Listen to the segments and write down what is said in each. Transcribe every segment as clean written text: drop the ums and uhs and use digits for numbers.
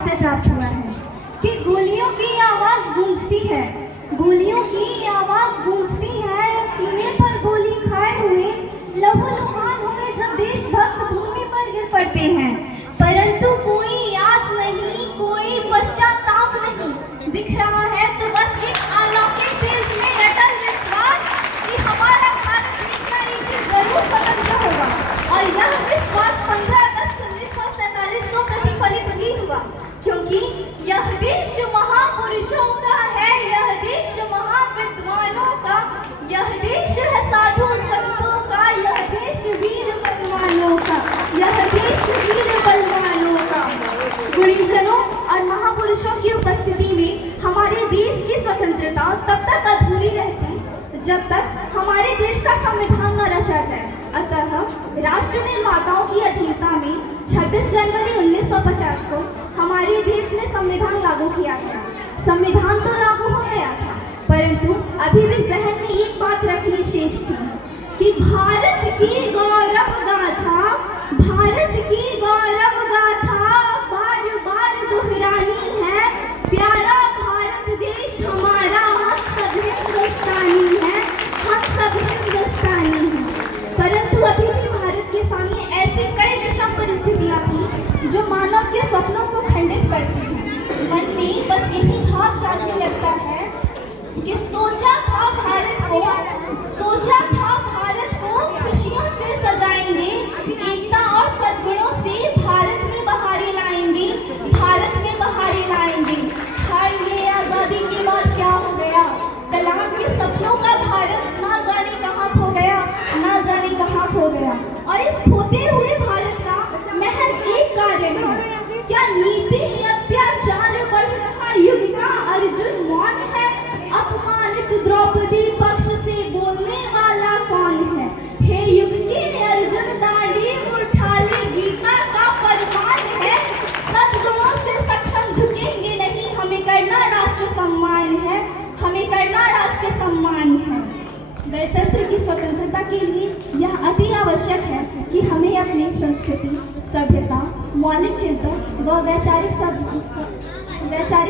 से प्राप्त हुआ है कि गोलियों की आवाज गूंजती है, गोलियों की आवाज गूंजती है, सीने पर गोली खाए हुए लहूलुहान हुए जब देशभक्त भूमि पर गिर पड़ते हैं, परंतु कोई याद नहीं, कोई पश्चाताप नहीं दिख रहा है। तो बस एक अलौकिक तेज में अटल विश्वास कि हमारा भारत एक ना एक दिन जरूर स्वतंत्र होगा, और यह विश्वास 15 अगस्त 1947 को प्रतिफलित भी हुआ, क्योंकि यह देश महापुरुषों का है, यह देश महाविद्वानों का, यह देश है साधु संतों का, यह देश वीर बलवानों का, यह देश वीर बलवानों का। गुणीजनों और महापुरुषों की उपस्थिति में हमारे देश की स्वतंत्रता तब तक अधूरी रहती जब तक हमारे देश का संविधान न रचा जाए। अतः राष्ट्र निर्माताओं की अधीनता में 26 जनवरी 1950 को हमारे देश में संविधान लागू किया गया। संविधान तो लागू हो गया था, परंतु अभी भी जहन में एक बात रखनी शेष थी कि भारत की गौरव गाथा, भारत की गौरव गाथा बार बार दोहरानी है। प्यारा भारत देश हमारा, हम सब हिंदुस्तानी हैं, हम सब हिंदुस्तानी हैं। परंतु अभी भी भारत के सामने ऐसी कई विषम परिस्थितियां थी जो मानव के सपनों को खंडित करती हैं। मन में बस यही भाव जागने लगता है कि सोचा था भारत को खुशियों से सजाएंगे, एकता और सद्गुणों से भारत में बहारें लाएंगे, भारत में बहारें लाएंगे। हाय, ये आज़ादी के बाद क्या हो गया? कलाम के सपनों का भारत ना जाने कहाँ खो गया, ना जाने कहाँ खो गया। और इस खोते हुए भारत का महज एक कारण है, क्या नीति अत्याचार बढ़ रहा युग का अर्जुन मौन है? अपमानित द्रौपदी पक्ष से बोलने वाला कौन है? हे युग के अर्जुन, दाढ़ी उठा ले, गीता का फरमान है, सद्गुणों से सक्षम झुकेंगे नहीं, हमें करना राष्ट्र सम्मान है, हमें करना राष्ट्र सम्मान है। गणतंत्र की स्वतंत्रता के लिए यह अति आवश्यक है कि हमें अपनी संस्कृति, सभ्यता, मौलिक चिंतन व वैचारिक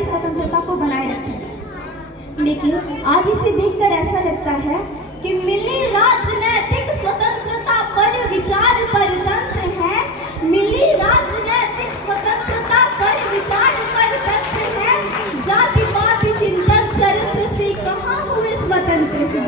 स्वतंत्रता को बनाए रखें। लेकिन आज इसे देखकर ऐसा लगता है कि मिली राजनैतिक स्वतंत्रता पर विचार परतंत्र है, मिली राजनैतिक स्वतंत्रता पर विचार परतंत्र है, जाति पाति चिंतन चरित्र से कहाँ हुए स्वतंत्र है?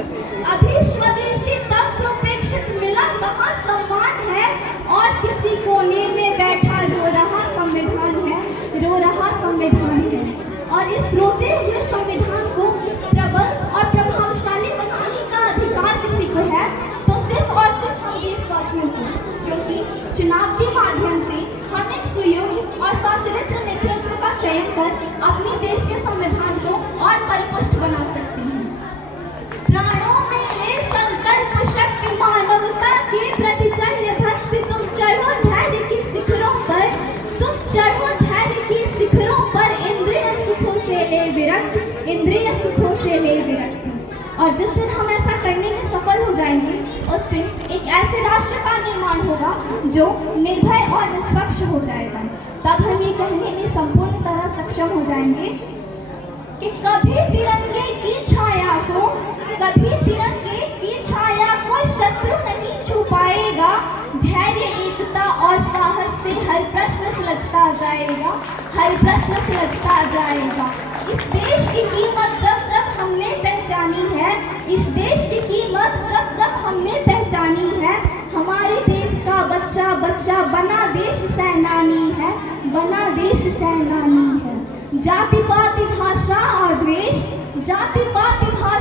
अभी स्वदेशी तंत्र उपेक्षित मिला कहाँ सम्मान है? और किसी कोने में बैठा रो रहा संविधान है, रो रहा संविधान है। और इस रोते हुए संविधान को प्रबल और प्रभावशाली बनाने का अधिकार किसी को है तो सिर्फ और सिर्फ हम देशवासियों को, क्योंकि चुनाव के माध्यम से हम एक सुयोग्य और सचरित्र नेतृत्व का चयन कर अपने देश के संविधान को और परिपुष्ट बना सकते हैं। प्राणों में ले संकल्प शक्ति, मानवता के प्रति चल्य भक्ति, तुम चढ़ो धैर्य की शिखरों पर, तुम चढ़ो धैर्य की शिखरों पर, इंद्रिय सुखों से ले विरक्त, इंद्रिय सुखों से ले विरक्त। और जिस दिन हम ऐसा करने में सफल हो जाएंगे, उस दिन एक ऐसे राष्ट्र का निर्माण होगा जो निर्भय और निष्पक्ष हो जाएगा। तब हम ये कहने में संपूर्ण तरह सक्षम हो जाएंगे कि कभी तिरंगे की छाया को, कभी तिरंगे की छाया को शत्रु नहीं छू पाएगा। धैर्य, एकता और साहस से हर प्रश्न सुलझता जाएगा, हर प्रश्न सुलझता जाएगा। इस देश की कीमत जब जब हमने पहचानी है, इस देश की कीमत जब जब हमने पहचानी है, हमारे देश का बच्चा बच्चा बना देश सेनानी है, बना देश सेनानी है। जाति पाति भाषा और द्वेष, जाति पाति भाषा